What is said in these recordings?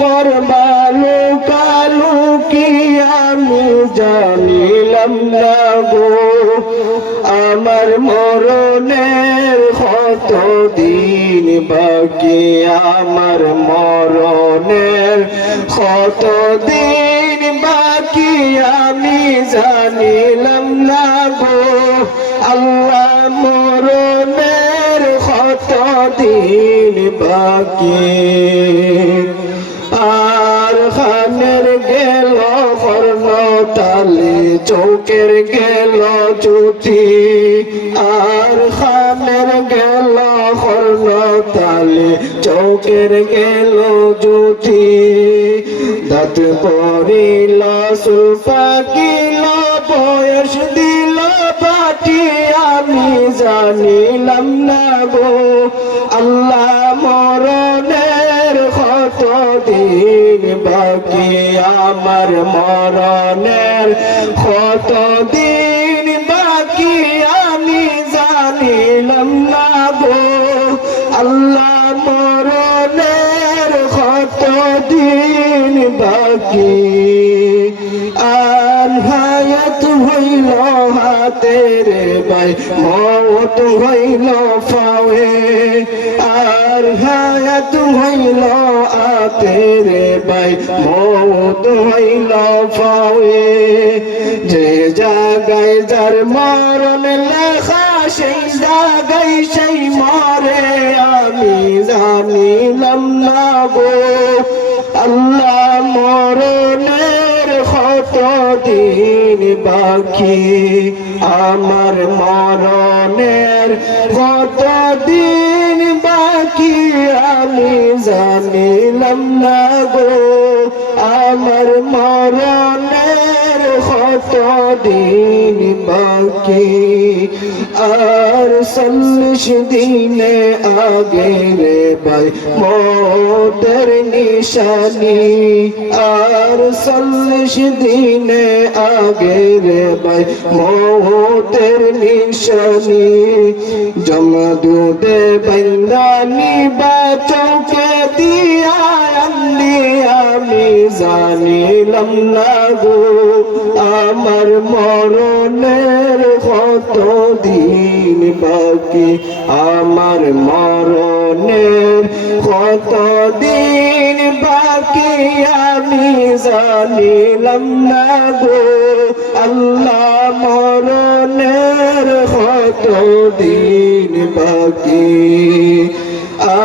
করবালো কালু কি আমি জানিলাম না গো আমার মরণের কত দিন বাকি আমার মরণের কত দিন বাকি আমি জানিলাম না গো আল্লাহ মরণের কত দিন বাকি আর খানের গেল কর্ণতালি চৌকের গেল জ্যোতি আর খানের গেল কর্ণতালি চৌকের গেল জ্যোতি দাঁত পড়িল সুলফা কিল বয়স দিল পাটি আমি জানিলাম না গো আল্লাহ মরণের কত দিন বাকি আমার মরণের কত দিন বাকি আমি জানিলাম না গো আল্লাহ মরণের কত দিন বাকি আর হায়াত হইল হাতের বাই মওত হইল পাওয়ে আর হায়াত হইল হাতের বাই মওত হইল পাওয়ে যে জায়গায় যার মরণ লেখা সেই জায়গায় সেই মরে আমি জানিলাম না গো আল্লাহ মরণের কত দিন বাকি আমার মরণের কত দিন বাকি আমি জানিলাম না গো আমার মরণের কত দিন বাকি আর 40 দিনে আগে রে ভাই মৌতের নিশানি আর 40 দিনে আগে রে ভাই মৌতের নিশানি জমদুদে বন্দানি বাচৌকে দিয়া আমি জানিলাম না গো আমার মরণের কত দিন বাকি আমার মরণের কত দিন বাকি আমি জানিলাম না গো আল্লাহ মরণের কত দিন বাকি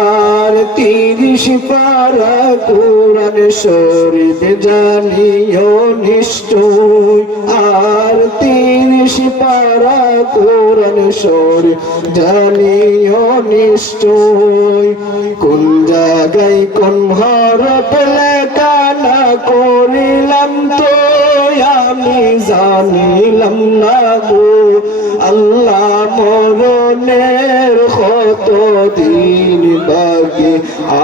আর 30 পারা কোরআন শরীফ জানিও নিশ্চয় আর 30 পারা কোরআন শরীফ জানিও নিশ্চয় কোন জায়গায় কোন হরফ লেখা না করিলাম তো আমি জানিলাম না গো আল্লাহ মরণের কত দিন বাকি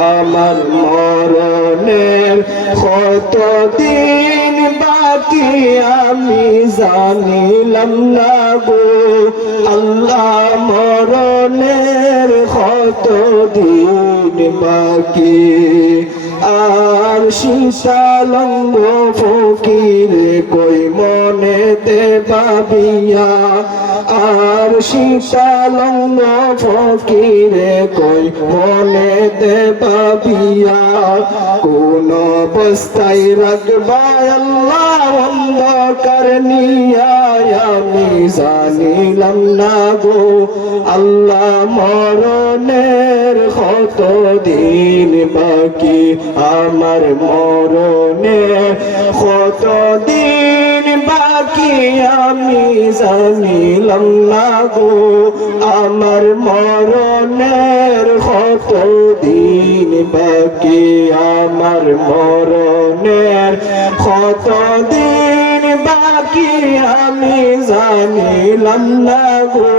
আমার মরণের কত দিন বাকি আমি জানিলাম না গো আল্লাহ মরণের কত দিন বাকি আর শীতালঙ্গ ফকিরে কই মনেতে ভাবিয়া আর শীতালঙ্গ ফকিরে কই মনেতে ভাবিয়া কোন অবস্থায় রাখবা আল্লাহ অন্ধকার নিয়া আমি জানিলাম না গো আল্লাহ মরণের কত দিন বাকি আমার মরণের কত দিন বাকি আমি জানিলাম না গো আমার মরণের কত দিন বাকি আমার মরণের কত দিন বাকি আমি জানিলাম না গো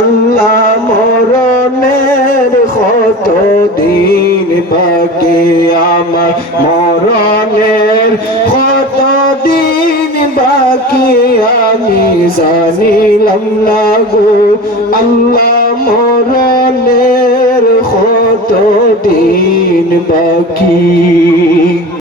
আল্লাহ মরণের কত দিন বাকি আমার মরণের কত দিন বাকি আমি জানিলাম না গো আল্লাহ মরণের কত দিন দিন বাকি